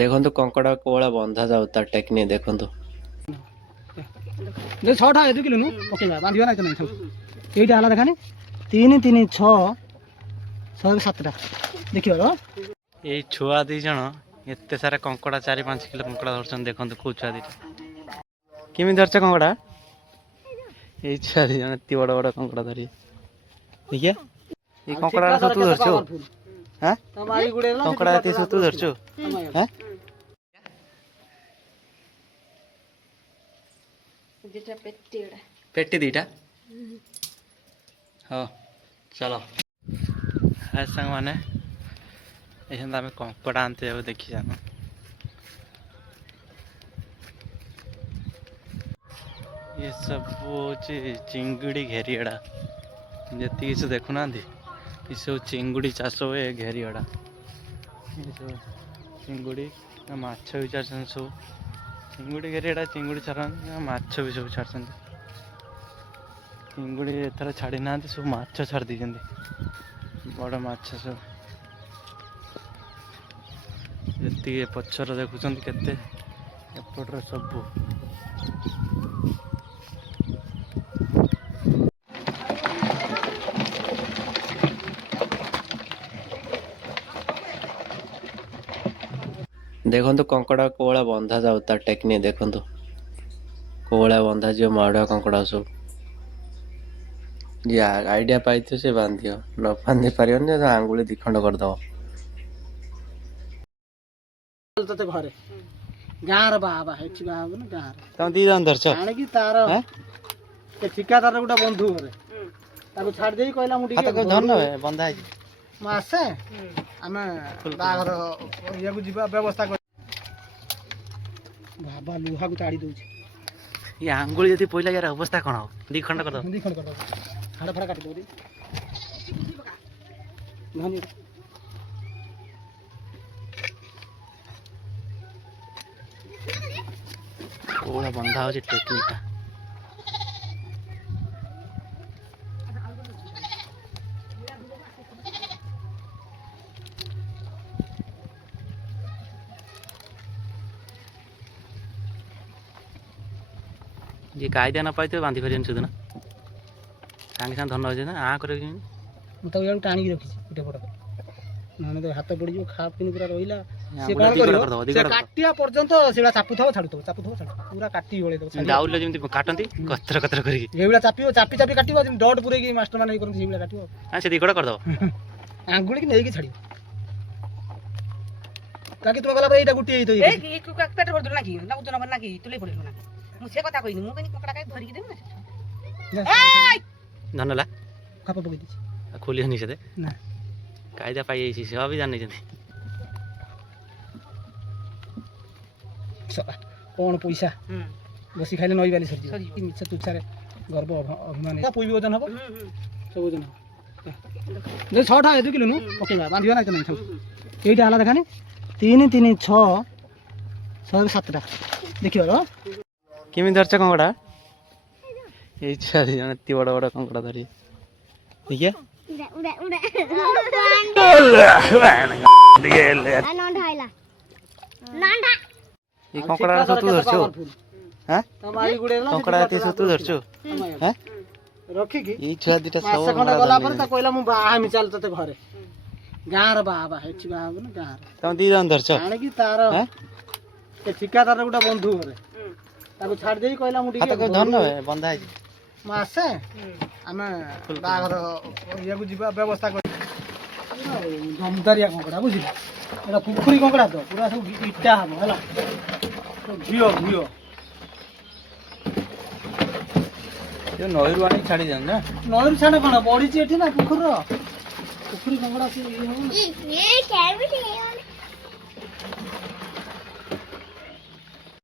ଦେଖନ୍ତୁ କଙ୍କଡା କୋଉଭଳିଆ ବନ୍ଧା ଯାଉ ତା ଟେକ୍ନିକ ଦେଖନ୍ତୁ। ଛଅଟା ଦେଖିଲୁ ପକେଇବା ବାନ୍ଧିବା ନାଇଁ ତ ନାଇଁ ଏଇଟା ହେଲା ଦେଖାନି 3 3 6 7ଟା ଦେଖିବ ଏଇ ଛୁଆ ଦି ଜଣ ଏତେ ସାରା କଙ୍କଡା 4-5 କିଲୋ କଙ୍କଡା ଧରୁଛନ୍ତି। ଦେଖନ୍ତୁ କୋଉ ଛୁଆ ଦିଟା କେମିତି ଧରିଛ କଙ୍କଡା? ଏଇ ଛୁଆ ଦି ଜଣ ଏତେ ବଡ ବଡ କଙ୍କଡା ଧରି ଦେଖିଆ ଏଇ କଙ୍କଡା ସବୁ ତୁ ଧରିଛୁ? କଙ୍କଡା ଏତେ ସବୁ ତୁ ଧରିଛୁ? पेटी दीटा हाँ चलो आज संग माने आम कंकड़ा आनते देखी जान ये सब चिंगुड़ी घेरियाड़ा जी सब देखुना ये सब चिंगुड़ी चाष हुए घेरियाड़ा ये सब चिंगुड़ी माछ भी छाड़ सब चिंगुड़ी घेरियाड़ा चिंगुड़ी छाड़ माछ भी सब छाड़ चिंगुड़ी एथर छाड़ी ना सब माछ छाड़ दी बड़ माछ सब जी पचर देखुं केते एपटर सब देखो कंकड़ा कोला बंधा जाऊ ता टेक्निक देखो कोला बंधा जो माड़ुआ कंकड़ा सब जी आइडिया पाई से बांधियो न बांधि पार आंगुली दिखंड करदब घरे गाँव बाबा गाँव तुम दी जन धरछ आणिकी तार ठिकादार गोटे बंधु घरे छाड़ दे कहला धन बंधा आसे आम बाहर या व्यवस्था कर बाबा लुहा को ताड़ी दउछ ये आंगुली यदि पइला यार अवस्था कोन हो दी खंड कर दो हाड़ फाड़ काट दो धनी ओला बंधा हो टेक्निक जी कायदा ना पाई तो बांधि पारे सुध ना सांगे सांगे धन हो ना आ कर मुझे टाणी रखी गोटे पट ना तो हाथ पड़ खा पिन पूरा रहा से कौन कर काटिया पर्यंत से चापुथब छाड़ुथब चापुथब छाड़ पूरा काटी बड़े दो डाउल जमी काटती कतर कतर कर चापी चापी चापी काट डट पूरे मास्टर मैंने काट हाँ से दिगड़ करदब आंगुड़ी की नहीं छाड़ ताकि तुम गला एटा गुटी तो ए की पेट भर ना की ना उजन बना की तुले पड़े ना मु से कथा कहिनी मु कनी ककड़ा काय धरि के देम ना ए धनला खाप पकई दी खोली हनी से ना कायदा पाई से सब भी जानि जने कौन पैसा बसी खाइले नई बाली सरी मिछ तुछारे गर्व अभिमान का पोई वजन हबो सब वजन जे 6टा ए किलो नु पकेबा बांधिबा नै त नै एइटा हला देखानी 3 3 6 7टा देखियो केमी धरछ कंकड़ा ए छुआ दी जन एते बड़ बड़ कंकड़ा धरि देखिया उड़ा उड़ा नंढाइला नंढा ये कंकड़ा सब तू धरछो हैं तमारी गुडे ना कंकड़ा एते सब तू धरछो हैं रखी की ई छुआ दिटा सब मास खंडा गला पर त कहला मु बाहा मी चल तते घरे गाँव बाबा हेठी बाबा ना गाँव तुम दी जन धरछ आणिकी तार ठिकादार गोटे बंधु घरे छाड़ दे कहला मु धन बंधा मासे आम बाहर या व्यवस्था कर जमदारिया कंकड़ा बुझल एटा पुखुरी कंकड़ा तो पूरा सब इटा हम है घीओ घीओ ये नईरू आनी छाड़ी जान ना नईरू छाड़ कौन बढ़ी ना पुखुर पुखुरी कंकड़ा से